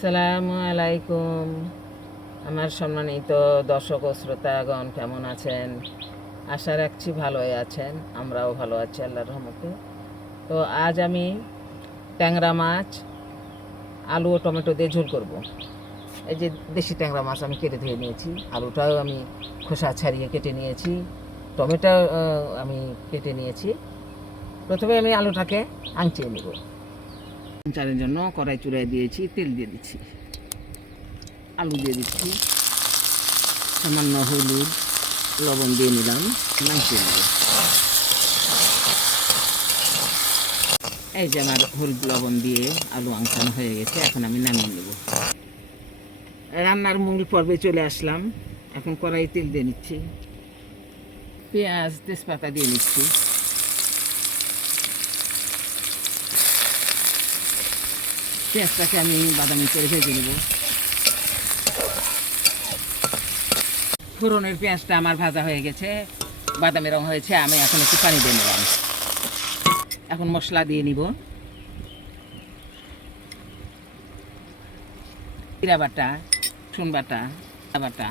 আসসালামু আলাইকুম। আমার সম্মানিত দর্শক ও শ্রোতাগণ, কেমন আছেন? আশা রাখছি ভালোই আছেন। আমরাও ভালো আছি, আল্লাহর রহমতে। তো আজ আমি ট্যাংরা মাছ, আলু ও টমেটো দিয়ে ঝোল করব। এই যে দেশি ট্যাংরা মাছ আমি কেটে ধুয়ে নিয়েছি, আলুটাও আমি খোসা ছাড়িয়ে কেটে নিয়েছি, টমেটো আমি কেটে নিয়েছি। প্রথমে আমি আলুটাকে আংচিয়ে নেব। চালের জন্য কড়াই চুড়াই দিয়েছি, তেল দিয়ে দিচ্ছি। আলু দিয়ে দিচ্ছি। সামান্য হলুদ, লবণ দিয়ে নিলাম নেব। এই যে আমার হলুদ, লবণ দিয়ে আলু আংসানো হয়ে গেছে, এখন আমি নামিয়ে নেব। রান্নার মূল পর্বে চলে আসলাম। এখন কড়াই তেল দিয়ে নিচ্ছি। পেঁয়াজ, তেজপাতা দিয়ে নিচ্ছি। পেঁয়াজটাকে আমি বাদামি করে ভেজে নেব। ফোড়নের পেঁয়াজটা আমার ভাজা হয়ে গেছে, বাদামি রং হয়েছে, আমি এখন একটু পানি দিয়ে নিলাম। এখন মশলা দিয়ে নিব। জিরা বাটা, রসুন বাটা বাটা,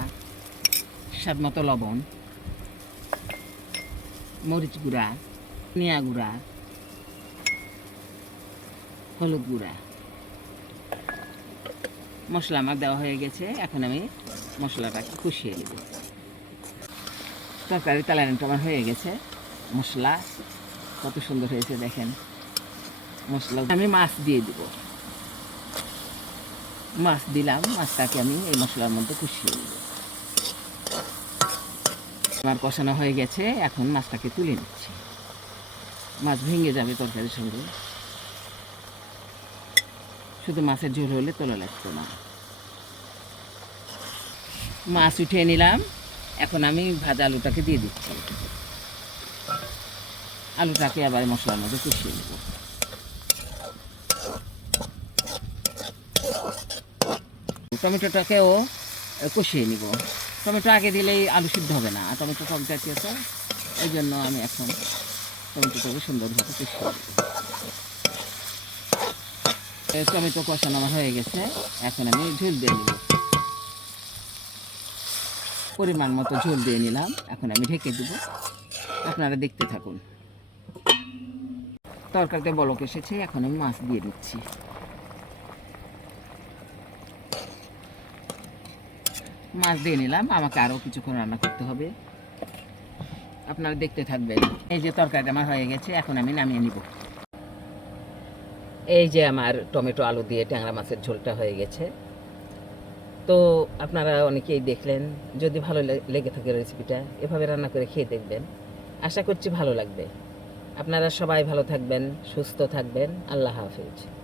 স্বাদ মতো লবণ, মরিচ গুঁড়া, ধনিয়া গুঁড়া, হলুদ গুঁড়া। মশলা আমার দেওয়া হয়ে গেছে, এখন আমি মশলাটাকে কষিয়ে নেব। তরকারি কালারিংটা আমার হয়ে গেছে। মশলা কত সুন্দর হয়েছে দেখেন। মশলা আমি মাছ দিয়ে দিব। মাছ দিলাম, মাছটাকে আমি এই মশলার মধ্যে কষিয়ে নেব। আমার কষানো হয়ে গেছে, এখন মাছটাকে তুলে নিচ্ছি। মাছ ভেঙে যাবে তরকারির সঙ্গে। শুধু মাছের ঝোল হলে তোলা লাগতো না। মাছ উঠিয়ে নিলাম। এখন আমি ভাজা আলুটাকে দিয়ে দিচ্ছি। আলুটাকে আবার মশলার মধ্যে কষিয়ে নেব। টমেটোটাকেও কষিয়ে নিব। টমেটো আগে দিলেই আলু সিদ্ধ হবে না। টমেটো টক জাতীয় তো এই জন্য আমি এখন টমেটোটাকে সুন্দরভাবে কষিয়ে নেব। টমেটো কষানো আমার হয়ে গেছে। এখন আমি ঝোল দিয়ে নিব। পরিমাণ মতো ঝোল দিয়ে নিলাম। এখন আমি ঢেকে দিব। আপনারা দেখতে থাকুন। তরকারিতে বলক এসেছে, এখন আমি মাছ দিয়ে দিচ্ছি। মাছ দিয়ে নিলাম, আমাকে আরও কিছুক্ষণ রান্না করতে হবে। আপনারা দেখতে থাকবেন। এই যে তরকারিটা আমার হয়ে গেছে, এখন আমি নামিয়ে নিব। এই যে আমার টমেটো আলু দিয়ে ট্যাংরা মাছের ঝোলটা হয়ে গেছে। তো আপনারা অনেকেই দেখলেন, যদি ভালো লেগে থাকে রেসিপিটা এভাবে রান্না করে খেয়ে দেখবেন। আশা করছি ভালো লাগবে। আপনারা সবাই ভালো থাকবেন, সুস্থ থাকবেন। আল্লাহ হাফিজ।